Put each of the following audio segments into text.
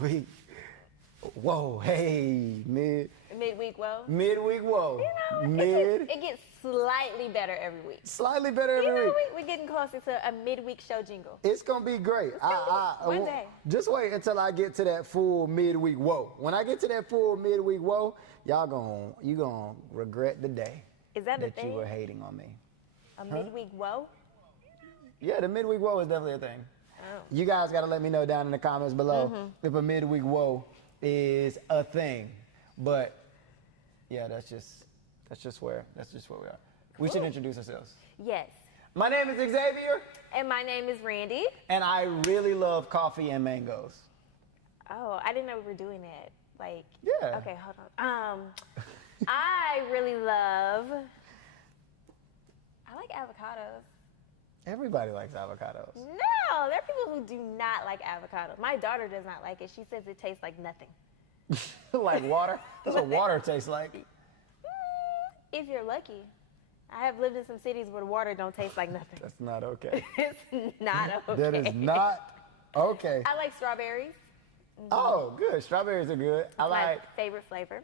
Midweek. Whoa, hey, Midweek whoa. midweek, whoa. You know, it gets slightly better every week. Slightly better every week. We're getting closer to a midweek show jingle. It's gonna be great. One day. Just wait until I get to that full midweek whoa. When I get to that full midweek whoa, you gonna regret the day Is that the that you thing? were hating on me. A midweek whoa? Yeah, the midweek whoa is definitely a thing. Oh. You guys got to let me know down in the comments below if a midweek whoa is a thing. But yeah, that's just where we are. We should introduce ourselves. Yes. My name is Xavier, And my name is Randy. and I really love coffee and mangoes. Oh, I didn't know we were doing that. Like, Yeah. Okay, hold on. I really love. I like avocados. Everybody likes avocados. No, there are people who do not like avocados. My daughter does not like it. She says it tastes like nothing. Like water? That's what water tastes like. If you're lucky. I have lived in some cities where the water don't taste like nothing. That's not okay. It's not okay. That is not okay. I like strawberries. Oh, good. Strawberries are good. I My like. favorite flavor.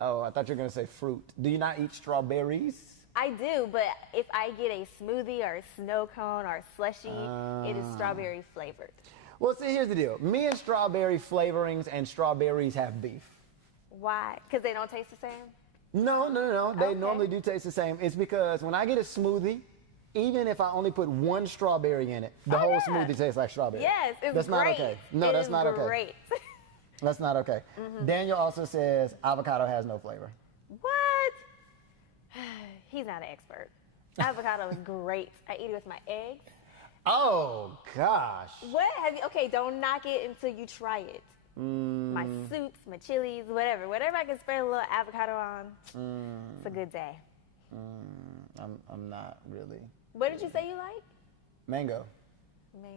Oh, I thought you were going to say fruit. Do you not eat strawberries? I do, but if I get a smoothie or a snow cone or a slushie, it is strawberry flavored. Well, see, here's the deal. Me and strawberry flavorings and strawberries have beef. Why? Because they don't taste the same? No. They Okay. normally do taste the same. It's because when I get a smoothie, even if I only put one strawberry in it, the whole yeah. smoothie tastes like strawberry. Yes, it's That's great. not okay. No, It that's is not okay. great. That's not okay. Daniel also says avocado has no flavor. What? He's not an expert. Avocado is great. I eat it with my eggs. Oh, gosh. What have you? Okay, don't knock it until you try it. My soups, my chilies, whatever I can spread a little avocado on. It's a good day. I'm not really. What did you say you like? Mango. Man,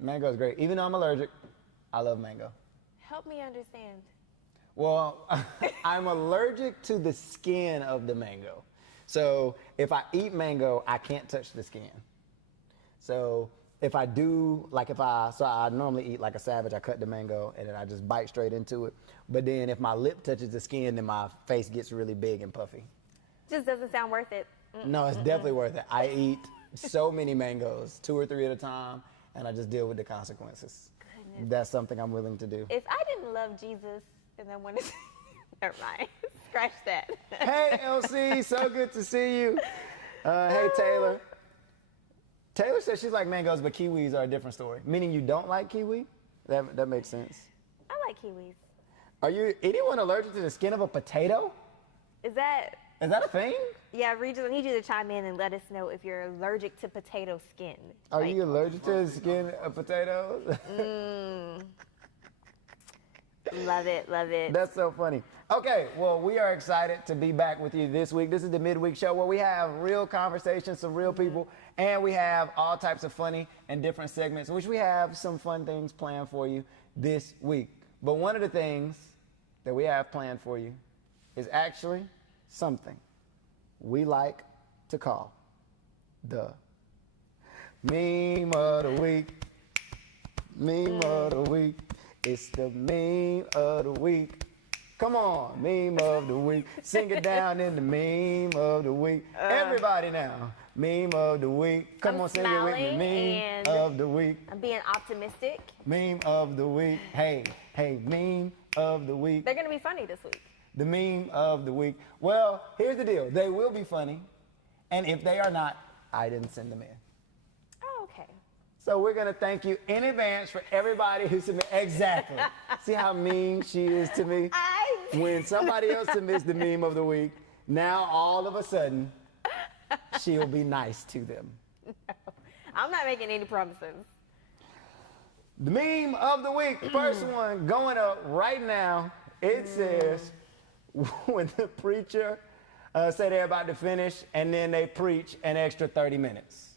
Mango is great. Even though I'm allergic, I love mango. help me understand. Well, I'm allergic to the skin of the mango. So if I eat mango, I can't touch the skin. So if I do, so I normally eat like a savage, I cut the mango and then I just bite straight into it. But then if my lip touches the skin, then my face gets really big and puffy. Just doesn't sound worth it. No, it's definitely worth it. I eat so many mangoes, 2 or 3 at a time, and I just deal with the consequences. Goodness. That's something I'm willing to do. If I didn't love Jesus and then wanted to, never mind. Scratch that. Hey, LC, so good to see you. Hey, Taylor. Taylor says she's like mangoes, but kiwis are a different story. Meaning you don't like kiwi? That makes sense. I like kiwis. Are you anyone allergic to the skin of a potato? Is that a thing? Yeah, Regis, I need you to chime in and let us know if you're allergic to potato skin. Are you allergic to the skin of potatoes? Love it, love it. That's so funny. Okay, well, we are excited to be back with you this week. This is the Midweek Show where we have real conversations, some real people, and we have all types of funny and different segments, which we have some fun things planned for you this week. But one of the things that we have planned for you is actually something we like to call the meme of the week. Meme of the week. It's the meme of the week. Come on, meme of the week. Sing it down in the meme of the week. Everybody now, meme of the week. Come I'm on, sing it with me. smiling Meme and of the week. I'm being optimistic. Meme of the week. Hey, meme of the week. They're going to be funny this week. The meme of the week. Well, here's the deal. They will be funny. And if they are not, I didn't send them in. Oh, okay. So we're going to thank you in advance for everybody who submitted. Exactly. See how mean she is to me? When somebody else submits the meme of the week, now all of a sudden, she'll be nice to them. No, I'm not making any promises. The meme of the week, first one going up right now. It says, when the preacher say they're about to finish and then they preach an extra 30 minutes.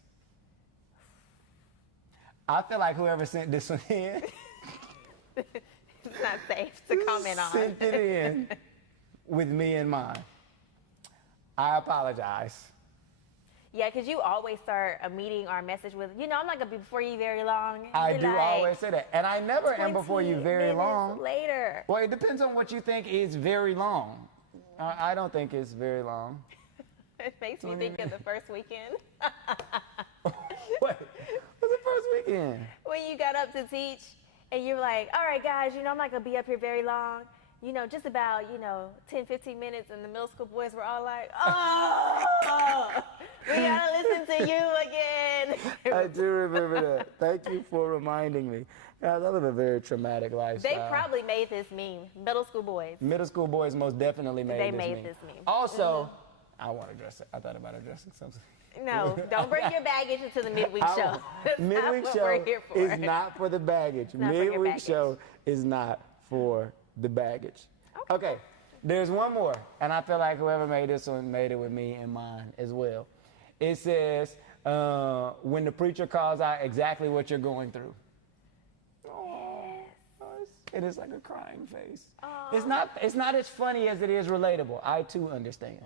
I feel like whoever sent this one in It's not safe to comment on. sent it in with me in mind. I apologize. Yeah, because you always start a meeting or a message with, I'm not going to be before you very long. I Be do like, always say that. And I never am before you 20 very minutes long. later. Well, it depends on what you think is very long. I don't think it's very long. It makes me think of the first weekend. Wait, what's the first weekend? When you got up to teach and you're like, all right, guys, I'm not going to be up here very long. Just about, 10, 15 minutes. And the middle school boys were all like, oh, we got to listen to you again. I do remember that. Thank you for reminding me. Guys, I live a very traumatic lifestyle. They probably made this meme. Middle school boys. Middle school boys most definitely made They this made meme. this meme. Also, I want to dress it. I thought about addressing something. No, don't bring your baggage into the midweek show. That's not Midweek what show we're here for. is not for the baggage. Not for your Midweek baggage. show is not for the baggage. Okay, there's one more, and I feel like whoever made this one made it with me in mind as well. It says, when the preacher calls out exactly what you're going through. It is like a crying face. It's not as funny as it is relatable. I too understand.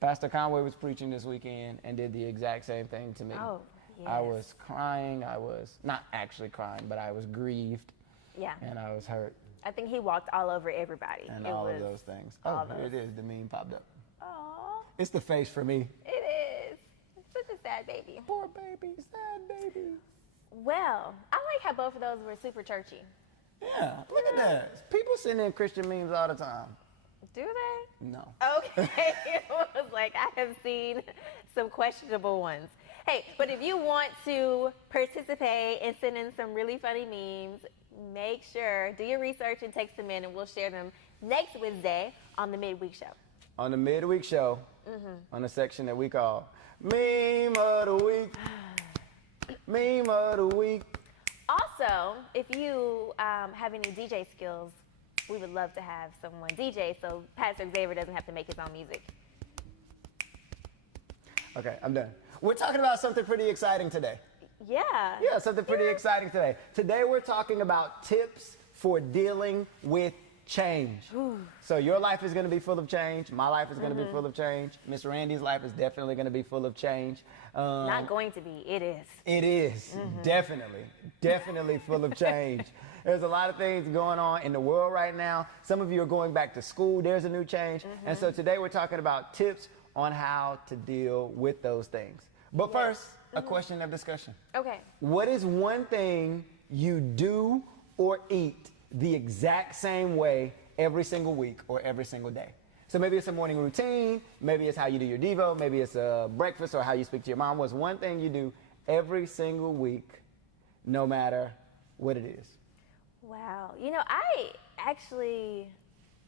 Pastor Conway was preaching this weekend and did the exact same thing to me. Oh, yes. I was crying. I was not actually crying, but I was grieved. Yeah. And I was hurt I think he walked all over everybody. and It all of was those things. all Oh, here it those. is. The meme popped up. Aw, It's the face for me. it is. Such a sad baby. Poor baby, sad baby. Well, I like how both of those were super churchy. Yeah, look at that. People send in Christian memes all the time. Do they? No. Okay. It was like, I have seen some questionable ones. Hey, but if you want to participate and send in some really funny memes, make sure, do your research and text them in, and we'll share them next Wednesday on the Midweek Show. On the midweek show, on the section that we call Meme of the Week. Meme of the Week. Also, if you have any DJ skills, we would love to have someone DJ so Pastor Xavier doesn't have to make his own music. Okay, I'm done. We're talking about something pretty exciting today. Yeah. Yeah, something pretty exciting today. Today we're talking about tips for dealing with change. So your life is going to be full of change. My life is going to be full of change. Miss Randy's life is definitely going to be full of change. Not going to be, it is. It is definitely full of change. There's a lot of things going on in the world right now. Some of you are going back to school. There's a new change. And so today we're talking about tips on how to deal with those things. But first, a question of discussion. Okay. What is one thing you do or eat the exact same way every single week or every single day? So maybe it's a morning routine, maybe it's how you do your Devo, maybe it's a breakfast or how you speak to your mom. What's one thing you do every single week, no matter what it is? Wow.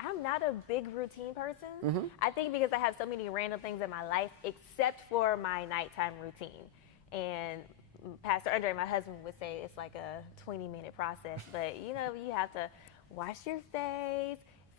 I'm not a big routine person. I think because I have so many random things in my life, except for my nighttime routine. And Pastor Andre, my husband, would say it's like a 20-minute process. But, you have to wash your face,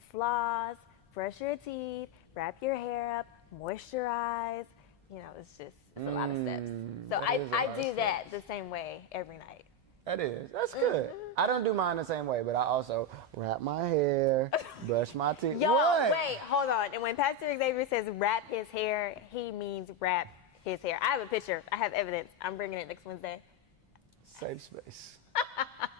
floss, brush your teeth, wrap your hair up, moisturize. It's a lot of steps. So I do that the same way every night. That is. That's good. I don't do mine the same way, but I also wrap my hair, brush my teeth. Yo, What? wait, hold on. And when Pastor Xavier says wrap his hair, he means wrap his hair. I have a picture. I have evidence. I'm bringing it next Wednesday. Safe space.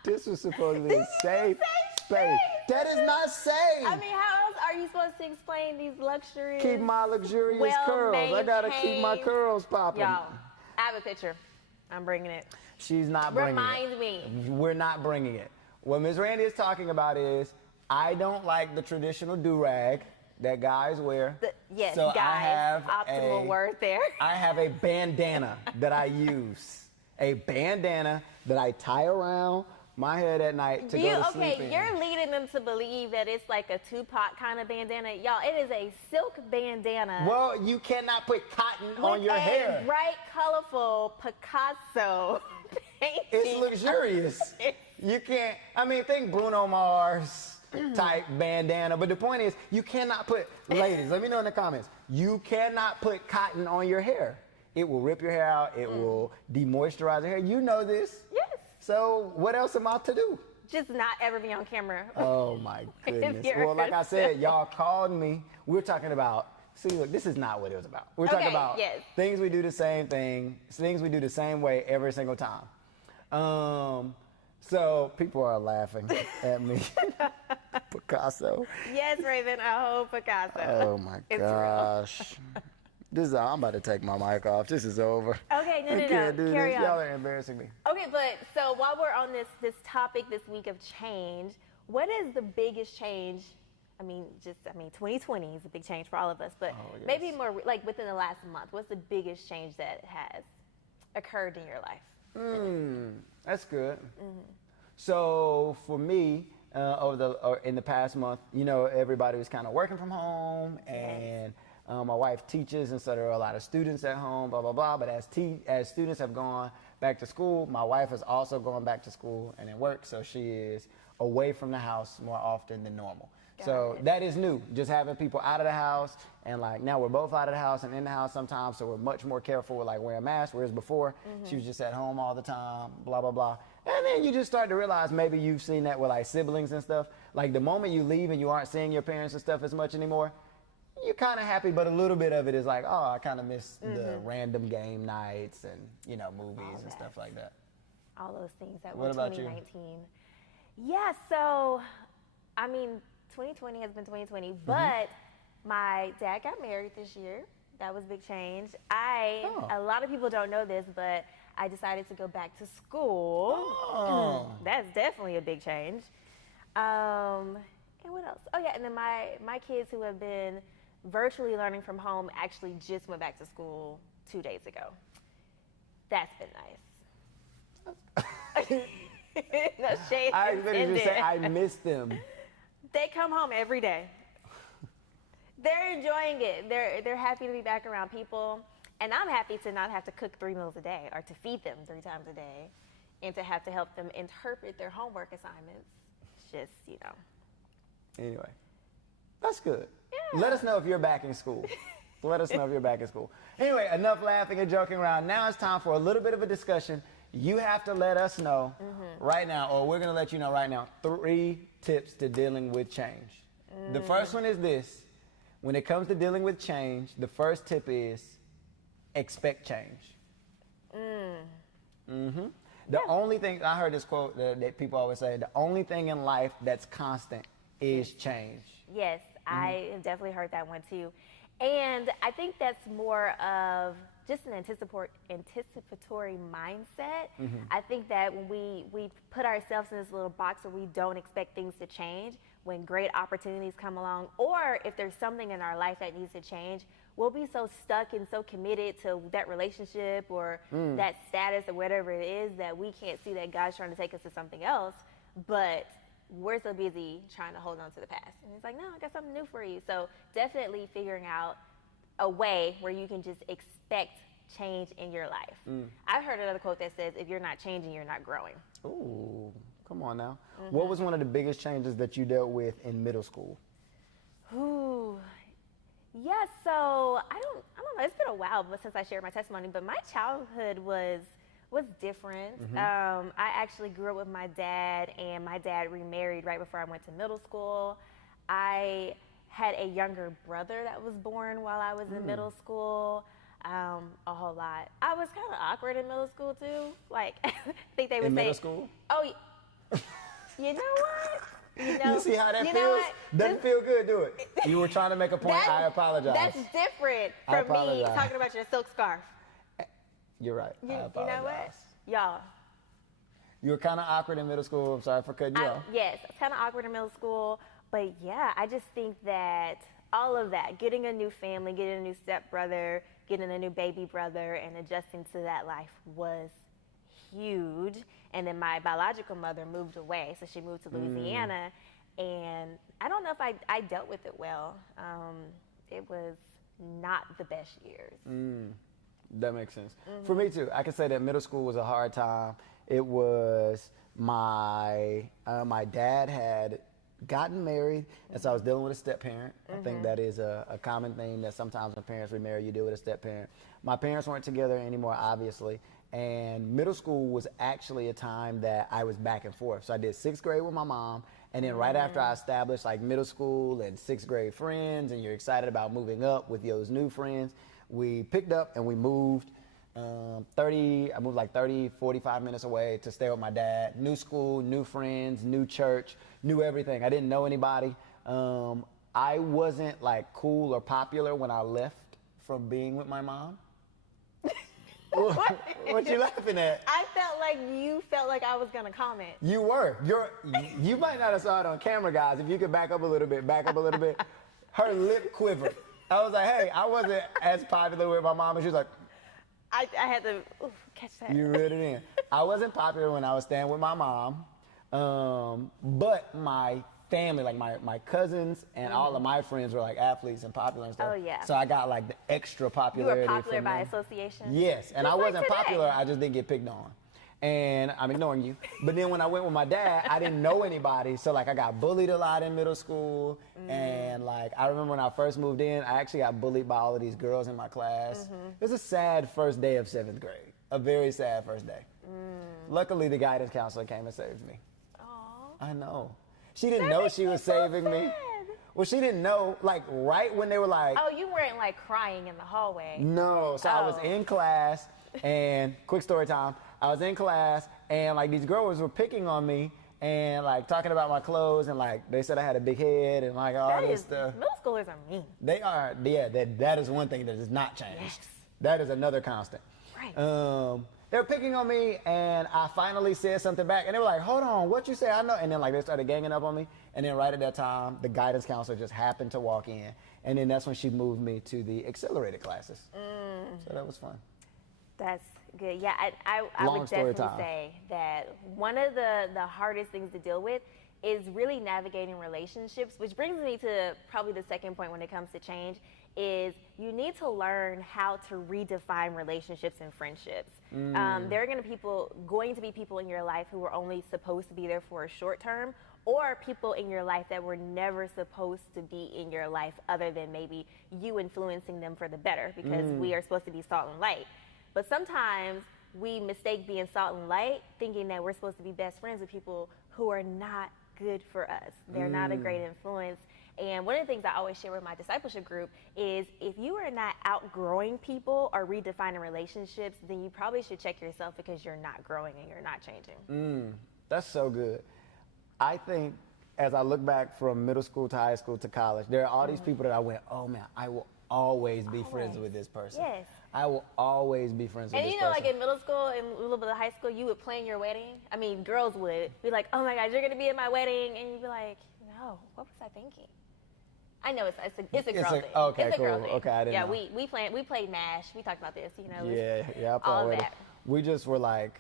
This was supposed to be safe space. That is not safe. I mean, how else are you supposed to explain these luxuries? Keep my luxurious curls. I gotta keep my well-maintained- curls popping. Y'all, I have a picture. I'm bringing it. She's not bringing Remind it. me. We're not bringing it. What Ms. Randy is talking about is I don't like the traditional do-rag that guys wear. Yes, so guys. I have Optimal word there. I have a bandana that I use. A bandana that I tie around my head at night to go to sleep in. You're leading them to believe that it's like a Tupac kind of bandana. Y'all, it is a silk bandana. Well, you cannot put cotton on with your a hair. bright, colorful Picasso painting. It's luxurious. You can't, think Bruno Mars type bandana. But the point is, you cannot put, ladies, let me know in the comments, you cannot put cotton on your hair. It will rip your hair out. It will demoisturize your hair. You know this. Yes. So what else am I to do? Just not ever be on camera. Oh my goodness. you're Well, like I said, y'all called me. We're talking about See, look, this is not what it was about. We're talking about things we do the same thing, things we do the same way every single time. So people are laughing at me. Picasso. Yes, Raven, a whole Picasso. Oh my gosh. I'm about to take my mic off. This is over. Okay, no. Carry on. Y'all are embarrassing me. Okay, but so while we're on this topic this week of change, what is the biggest change? 2020 is a big change for all of us, but maybe more like within the last month. What's the biggest change that has occurred in your life? That's good. So for me, in the past month, everybody was kind of working from home, and my wife teaches, and so there are a lot of students at home, blah, blah, blah. But as students have gone back to school, my wife is also going back to school and in work, so she is away from the house more often than normal. So that is new, just having people out of the house, and like now we're both out of the house and in the house sometimes, so we're much more careful with like wearing masks, whereas before she was just at home all the time, blah, blah, blah. And then you just start to realize, maybe you've seen that with like siblings and stuff, like the moment you leave and you aren't seeing your parents and stuff as much anymore, you're kind of happy, but a little bit of it is like, oh, I kind of miss the random game nights and, movies and stuff like that. All those things that were 2019. Yeah, so, 2020 has been 2020, but my dad got married this year. That was a big change. A lot of people don't know this, but I decided to go back to school. Oh. That's definitely a big change. And what else? Oh yeah, and then my kids who have been virtually learning from home actually just went back to school 2 days ago. That's been nice. No shade. I expected you to say I miss them. They come home every day. They're enjoying it. They're happy to be back around people. And I'm happy to not have to cook 3 meals a day or to feed them 3 times a day and to have to help them interpret their homework assignments. It's just, Anyway, that's good. Yeah. Let us know if you're back in school. Let us know if you're back in school. Anyway, enough laughing and joking around. Now it's time for a little bit of a discussion. You have to let us know right now, or we're going to let you know right now, 3 tips to dealing with change. The first one is this. When it comes to dealing with change, the first tip is expect change. The only thing, I heard this quote that people always say, the only thing in life that's constant is change. Yes, I have definitely heard that one too. And I think that's more of just an anticipatory mindset. I think that when we put ourselves in this little box where we don't expect things to change, when great opportunities come along, or if there's something in our life that needs to change, we'll be so stuck and so committed to that relationship or that status or whatever it is that we can't see that God's trying to take us to something else, but we're so busy trying to hold on to the past. And it's like, no, I got something new for you. So definitely figuring out a way where you can just expect change in your life. I've heard another quote that says, if you're not changing, you're not growing. Ooh, come on now. What was one of the biggest changes that you dealt with in middle school? Ooh, yeah, so I don't know. It's been a while since I shared my testimony, but my childhood was different. I actually grew up with my dad, and my dad remarried right before I went to middle school. I had a younger brother that was born while I was in middle school. A whole lot. I was kind of awkward in middle school too. Like, I think they would say. In middle school? Oh, you know what? You see how that feels? Doesn't feel good, do it? You were trying to make a point. I apologize. That's different from me talking about your silk scarf. You're right. I apologize. You know what? Y'all. You were kind of awkward in middle school. I'm sorry for cutting you off. Yes, I was kind of awkward in middle school. But yeah, I just think that all of that, getting a new family, getting a new stepbrother, getting a new baby brother, and adjusting to that life was huge. And then my biological mother moved away, so she moved to Louisiana. And I don't know if I dealt with it well. It was not the best years. That makes sense. For me too. I can say that middle school was a hard time. It was my dad had gotten married, and so I was dealing with a step-parent. I think that is a common thing that sometimes when parents remarry, you deal with a step-parent. My parents weren't together anymore, obviously, and middle school was actually a time that I was back and forth. So I did 6th grade with my mom, And then right after I established like middle school and 6th grade friends, and you're excited about moving up with those new friends, we picked up and we moved I moved like 30, 45 minutes away to stay with my dad. New school, new friends, new church, new everything. I didn't know anybody. I wasn't like cool or popular when I left from being with my mom. What you laughing at? I felt like you felt like I was gonna comment. You were. You might not have saw it on camera, guys. If you could back up a little bit. Her lip quivered. I was like, hey, I wasn't as popular with my mom, and she was like, I had to catch that. you read it in. I wasn't popular when I was staying with my mom, but my family, like my cousins and all of my friends were like athletes and popular and stuff. Oh, yeah. So I got like the extra popularity. You were popular from by them. association? Yes, and Just I like wasn't today. popular, I just didn't get picked on. And I'm ignoring you. But then when I went with my dad, I didn't know anybody. So like I got bullied a lot in middle school. And like I remember when I first moved in, I actually got bullied by all of these girls in my class. It was a sad first day of 7th grade. A very sad first day. Luckily the guidance counselor came and saved me. Aw. I know. She didn't That know makes she me was so saving me. sad. Well, she didn't know, like right when they were like, Oh, you weren't like crying in the hallway. no. So I was Oh. in class, and quick story time. I was in class, and like these girls were picking on me and like talking about my clothes, and like they said I had a big head and like all That this is, stuff. middle schoolers are mean. They are, yeah. That is one thing that has not changed. Yes. That is another constant. Right. They were picking on me, and I finally said something back, and they were like, "Hold on, what you say?" I know. And then like they started ganging up on me, and then right at that time, the guidance counselor just happened to walk in, and then that's when she moved me to the accelerated classes. So that was fun. That's good. Yeah, I Long would story definitely time. say that one of the hardest things to deal with is really navigating relationships, which brings me to probably the second point when it comes to change, is you need to learn how to redefine relationships and friendships. There are going to be people in your life who were only supposed to be there for a short term, or people in your life that were never supposed to be in your life other than maybe you influencing them for the better, because we are supposed to be salt and light. But sometimes we mistake being salt and light, thinking that we're supposed to be best friends with people who are not good for us. They're not a great influence. And one of the things I always share with my discipleship group is if you are not outgrowing people or redefining relationships, then you probably should check yourself, because you're not growing and you're not changing. That's so good. I think as I look back from middle school to high school to college, there are all these people that I went, oh man, I will always be friends with this person. Yes. I will always be friends with And this you know, person. like in middle school and a little bit of high school, you would plan your wedding. I mean, girls would be like, oh my God, you're going to be at my wedding. And you'd be like, no, what was I thinking? I know it's a girl thing. Okay, it's a girl cool. thing. Okay, I didn't know. Yeah, we played MASH. We talked about this, you know. Yeah, I all probably of would've. that. We just were like,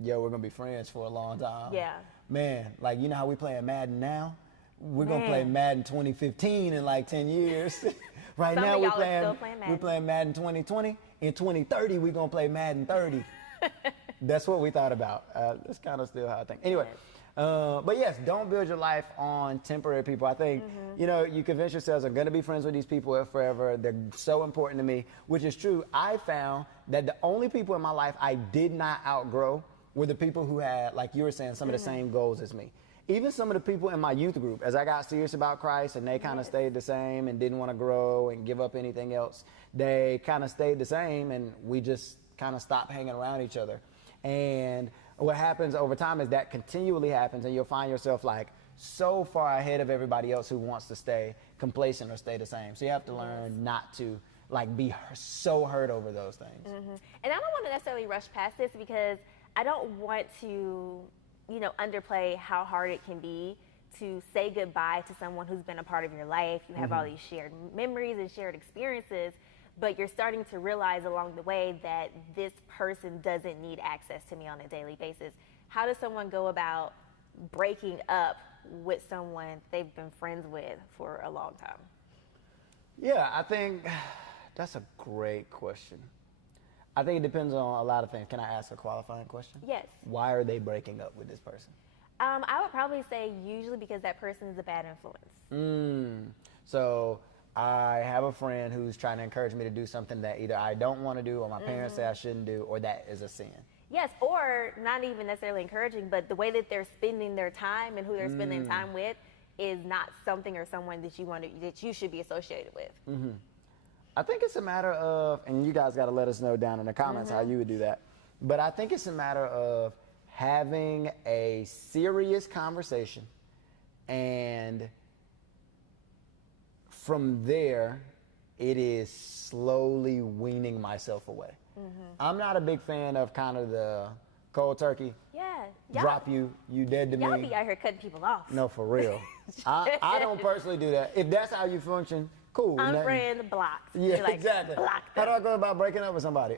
yo, we're gonna be friends for a long time. Yeah. Man, like you know how we playing Madden now? We're gonna play Man. Madden 2015 in like 10 years. Right Some now of we're y'all are still playing we're Madden. playing Madden 2020. In 2030 we're gonna play Madden 30. That's what we thought about. That's kind of still how I think. Anyway. But yes, don't build your life on temporary people. I think, you know, you convince yourselves I'm going to be friends with these people forever. They're so important to me, which is true. I found that the only people in my life I did not outgrow were the people who had, like you were saying, some of the same goals as me. Even some of the people in my youth group, as I got serious about Christ and they kind of stayed the same and didn't want to grow and give up anything else, they kind of stayed the same and we just kind of stopped hanging around each other. And what happens over time is that continually happens, and you'll find yourself like so far ahead of everybody else who wants to stay complacent or stay the same. So you have to learn not to like be so hurt over those things. And I don't want to necessarily rush past this, because I don't want to, you know, underplay how hard it can be to say goodbye to someone who's been a part of your life. You have all these shared memories and shared experiences, but you're starting to realize along the way that this person doesn't need access to me on a daily basis. How does someone go about breaking up with someone they've been friends with for a long time? Yeah, I think that's a great question. I think it depends on a lot of things. Can I ask a qualifying question? Yes. Why are they breaking up with this person? I would probably say usually because that person is a bad influence. So I have a friend who's trying to encourage me to do something that either I don't want to do or my parents say I shouldn't do, or that is a sin. Yes, or not even necessarily encouraging, but the way that they're spending their time and who they're spending time with is not something or someone that that you should be associated with. I think it's a matter of, and you guys got to let us know down in the comments how you would do that. But I think it's a matter of having a serious conversation, and from there, it is slowly weaning myself away. I'm not a big fan of kind of the cold turkey. Yeah. Drop you dead to me. Y'all be out here cutting people off. No, for real. I don't personally do that. If that's how you function, cool. Unfriend, blocked. Yeah, You're like, exactly. Block How them. do I go about breaking up with somebody?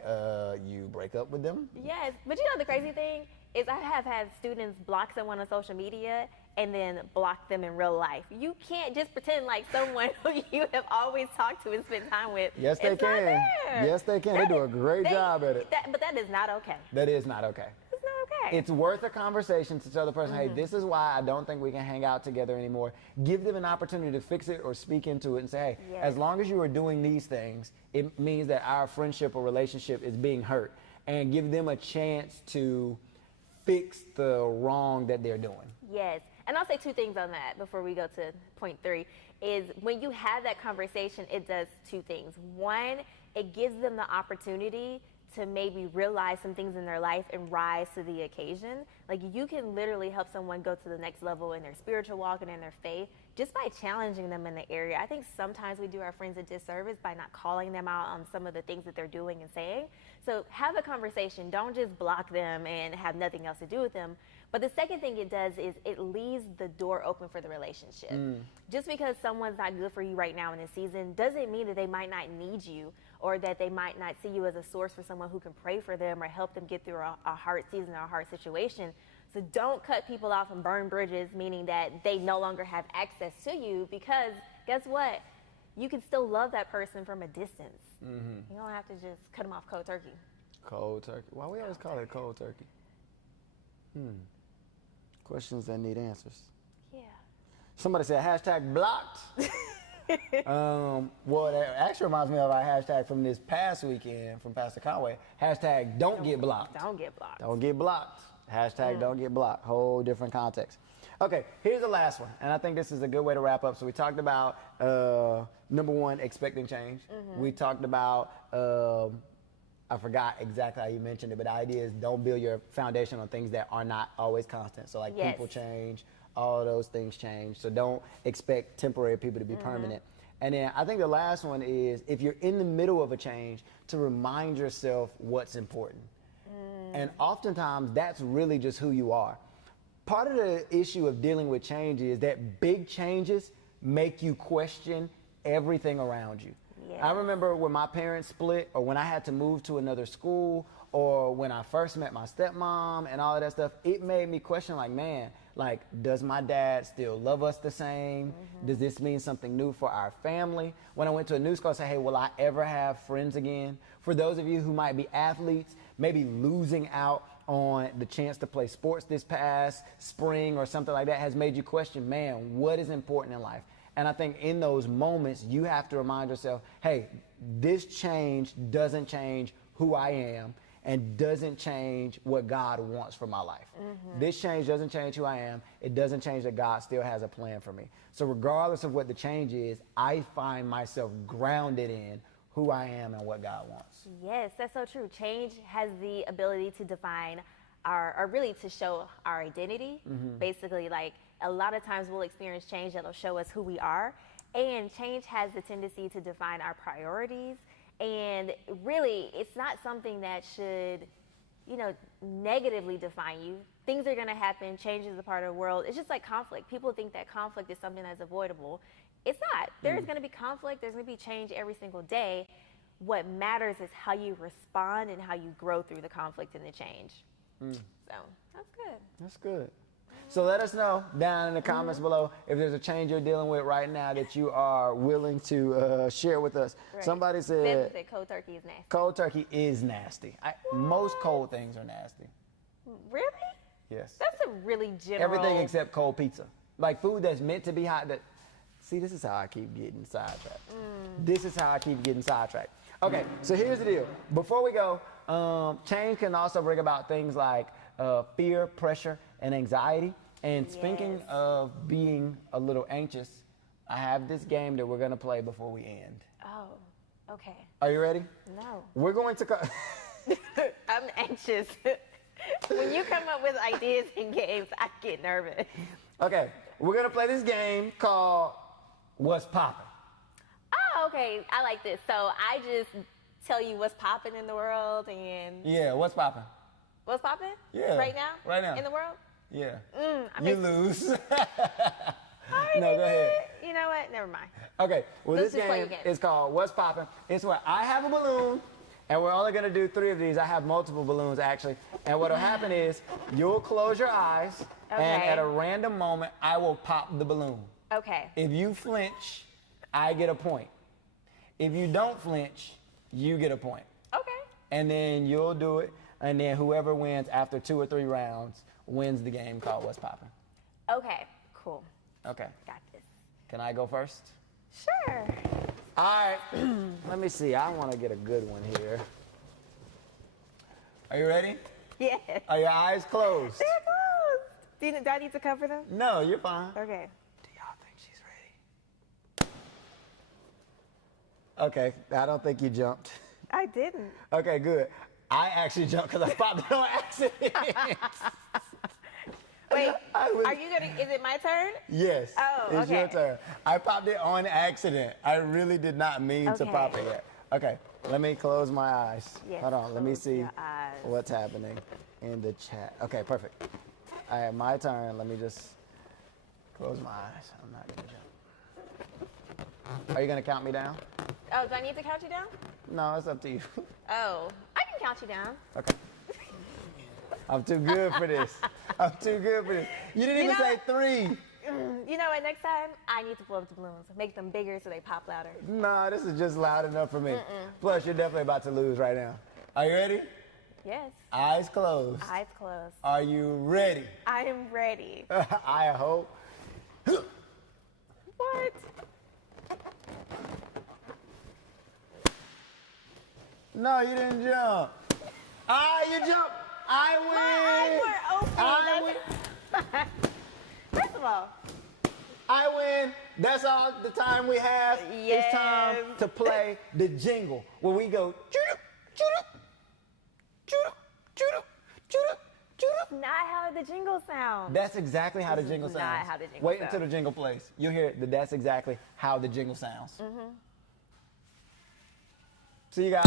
You break up with them? Yes, but you know the crazy thing is I have had students block someone on social media and then block them in real life. You can't just pretend like someone who you have always talked to and spent time with. Yes, they is not can. there. Yes, they can. They do a great job at it. But that is not okay. That is not okay. It's not okay. It's worth a conversation to tell the person, hey, this is why I don't think we can hang out together anymore. Give them an opportunity to fix it or speak into it and say, hey, Yes. as long as you are doing these things, it means that our friendship or relationship is being hurt. And give them a chance to fix the wrong that they're doing. Yes. And I'll say two things on that before we go to point 3, is when you have that conversation, it does two things. One, it gives them the opportunity to maybe realize some things in their life and rise to the occasion. Like, you can literally help someone go to the next level in their spiritual walk and in their faith just by challenging them in the area. I think sometimes we do our friends a disservice by not calling them out on some of the things that they're doing and saying. So have a conversation. Don't just block them and have nothing else to do with them. But the second thing it does is it leaves the door open for the relationship. Just because someone's not good for you right now in this season doesn't mean that they might not need you, or that they might not see you as a source for someone who can pray for them or help them get through a hard season or a hard situation. So don't cut people off and burn bridges, meaning that they no longer have access to you, because guess what? You can still love that person from a distance. You don't have to just cut them off cold turkey. Cold turkey. Why we always call it cold turkey? Questions that need answers. Yeah. Somebody said hashtag blocked. Well, that actually reminds me of our hashtag from this past weekend from Pastor Conway. Hashtag don't get blocked. Don't get blocked. Don't get blocked. Hashtag don't get blocked. Whole different context. Okay, here's the last one. And I think this is a good way to wrap up. So we talked about, number one, expecting change. We talked about, I forgot exactly how you mentioned it, but the idea is don't build your foundation on things that are not always constant. So like people change, all of those things change. So don't expect temporary people to be permanent. And then I think the last one is, if you're in the middle of a change, to remind yourself what's important. And oftentimes that's really just who you are. Part of the issue of dealing with change is that big changes make you question everything around you. I remember when my parents split, or when I had to move to another school, or when I first met my stepmom and all of that stuff, it made me question, like, man, like, does my dad still love us the same? Does this mean something new for our family? When I went to a new school, I said, hey, will I ever have friends again? For those of you who might be athletes, maybe losing out on the chance to play sports this past spring or something like that has made you question, man, what is important in life? And I think in those moments, you have to remind yourself, hey, this change doesn't change who I am and doesn't change what God wants for my life. This change doesn't change who I am. It doesn't change that God still has a plan for me. So regardless of what the change is, I find myself grounded in who I am and what God wants. Yes, that's so true. Change has the ability to define or really to show our identity. Basically, like, a lot of times we'll experience change that'll show us who we are, and change has the tendency to define our priorities. And really, it's not something that should, negatively define you. Things are going to happen. Change is a part of the world. It's just like conflict. People think that conflict is something that's avoidable. It's not. There's going to be conflict. There's going to be change every single day. What matters is how you respond and how you grow through the conflict and the change. So that's good. That's good. So let us know down in the comments below if there's a change you're dealing with right now that you are willing to share with us. Right. Somebody said cold turkey is nasty. Cold turkey is nasty. Most cold things are nasty. Really? Yes. That's a really general. Everything except cold pizza. Like food that's meant to be hot. See, this is how I keep getting sidetracked. This is how I keep getting sidetracked. Okay, so here's the deal. Before we go, change can also bring about things like fear, pressure, and anxiety. And speaking of being a little anxious, I have this game that we're gonna play before we end. Oh, okay. Are you ready? No. We're going to. I'm anxious. When you come up with ideas and games, I get nervous. Okay, we're gonna play this game called What's Poppin'. Oh, okay. I like this. So I just tell you what's popping in the world and Yeah, what's poppin'? what's popping? Yeah. Right now? Right now. In the world? Yeah. I'm You lose. Alright, No, go ahead. You know what? Never mind. Okay, well, Let's this just play game a game. is called What's Poppin'. It's where I have a balloon, and we're only gonna do 3 of these. I have multiple balloons, actually. And what'll happen is you'll close your eyes, and Okay. at a random moment, I will pop the balloon. Okay. If you flinch, I get a point. If you don't flinch, you get a point. Okay. And then you'll do it, and then whoever wins after 2 or 3 rounds wins the game called What's Poppin'. Okay. Cool. Okay, Got this. can I go first? Sure. All right, let me see. I want to get a good one here. Are you ready? Yes. Are your eyes closed? They're closed. Do I need to cover them? No, you're fine. Okay. Do y'all think she's ready? Okay, I don't think you jumped. I didn't. Okay, good. I actually jumped because I popped it on accident. Wait, I was- are you gonna? Is it my turn? Yes, Oh, it's your okay. turn. I popped it on accident. I really did not mean to Okay. pop it yet. Okay, let me close my eyes. Yes, Hold on, let me close see your eyes. what's happening in the chat. Okay, perfect. All right, my turn. Let me just close my eyes. I'm not gonna jump. Are you gonna count me down? Oh, do I need to count you down? No, it's up to you. Oh, I can count you down. Okay. I'm too good for this. I'm too good for this. You didn't even know- say 3. You know what? Next time, I need to blow up the balloons, make them bigger so they pop louder. Nah, this is just loud enough for me. Plus, you're definitely about to lose right now. Are you ready? Yes. Eyes closed. Eyes closed. Are you ready? I am ready. I hope. What? No, you didn't jump. Ah, you jumped. I win. My eyes were open. I win. First of all, I win. That's all the time we have. It's time Yes. to play the jingle where we go choo-doo, choo-doo, choo-doo, choo-doo, choo-doo, choo-doo. not how the jingle sounds. That's exactly how the This is jingle not sounds. how the jingle Wait sounds. until the jingle plays. You'll hear that that's exactly how the jingle sounds. See you guys.